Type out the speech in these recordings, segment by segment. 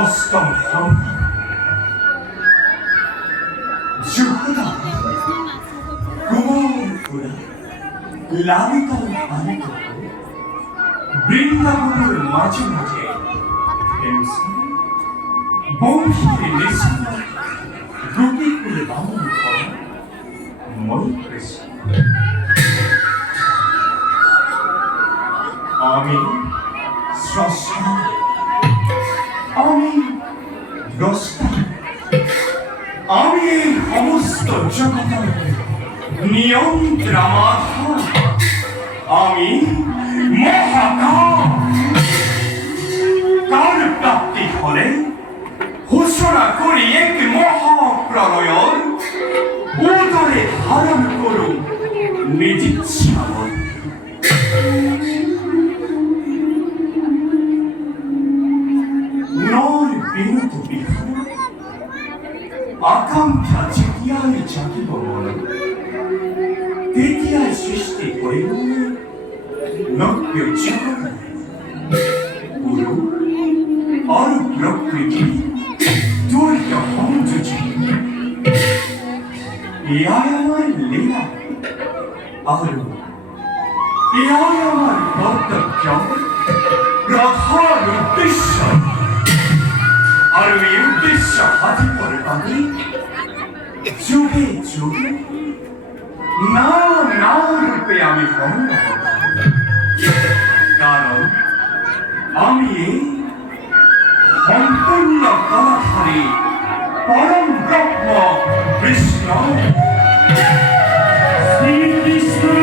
অষ্টম যুগদা কুমোরপুরা লালিত পালিত বৃন্দাবনের মাঝে মাঝে বংশীর নিঃসন রুটি করে বামন করা ময়ূরেশী আমি স্রষ্টা আমি দ্রষ্টা আমি এই সমস্ত জগতের নিয়ন্ত্রণাধীন আমি মহাকাল আকাঙ্ক্ষা চেতিয়ায় জাগিব মন তেতিয়াই সৃষ্টি কৰিব নব্য জগত পুরু আৰু প্রকৃতি দ্বৈত সংযোজি এয়াই আমাৰ লীলা আৰু এয়াই আমাৰ কৰ্তব্য প্ৰধান উদ্দেশ্য আৰু এই উদ্দেশ্য সাধিবৰ বাবে যুগে যুগে নানা ৰূপে আমি সংগ্ৰাম কারণ আমি এই সম্পূর্ণ কলাধারী পরম ব্রহ্ম কৃষ্ণ শ্রীকৃষ্ণ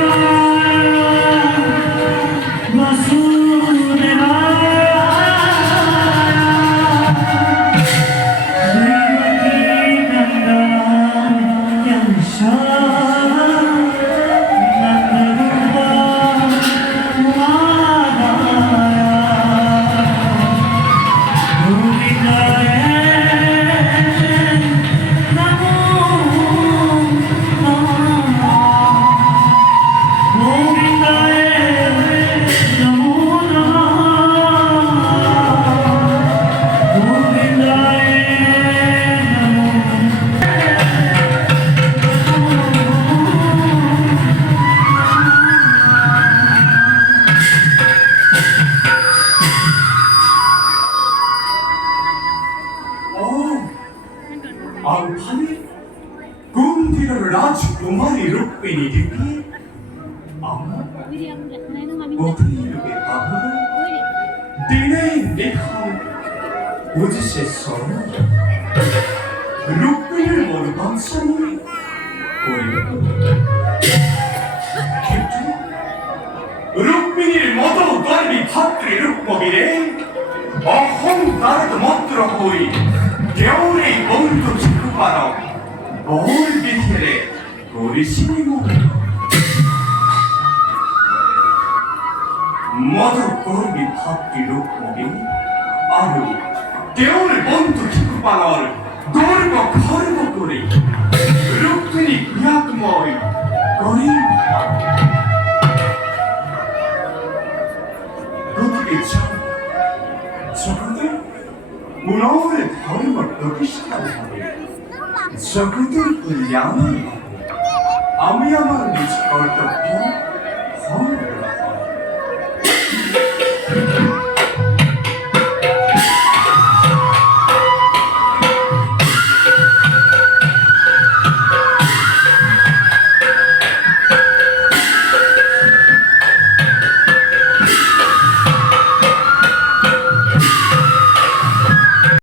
কুন্দির রাজকুমারী রূপিণী দেবী আমার অধীরূপে ভাবনা দিনে দেখা বুঝেছে স্বর্ণ রূপিণীর মনোবাঞ্ছানি কিন্তু রূপিণীর মতো গর্বী ভাতৃ রূপমীরে অহংকার মন্ত্র হই কেউরে বন্ধু চিকুপার বল বিধেরে করিসিনি মদ গর্বী ভাতৃ রূপমী আৰু তেওঁৰ বন্ধু চিকুপালৰ গর্ব গর্ব করে রূপিণী ক্রিয়াত্ময় করি জগতে পুনর ধর্ম প্রতিষ্ঠা হবে জগতের কল্যাণের আমি আমার নিজ কর্তব্য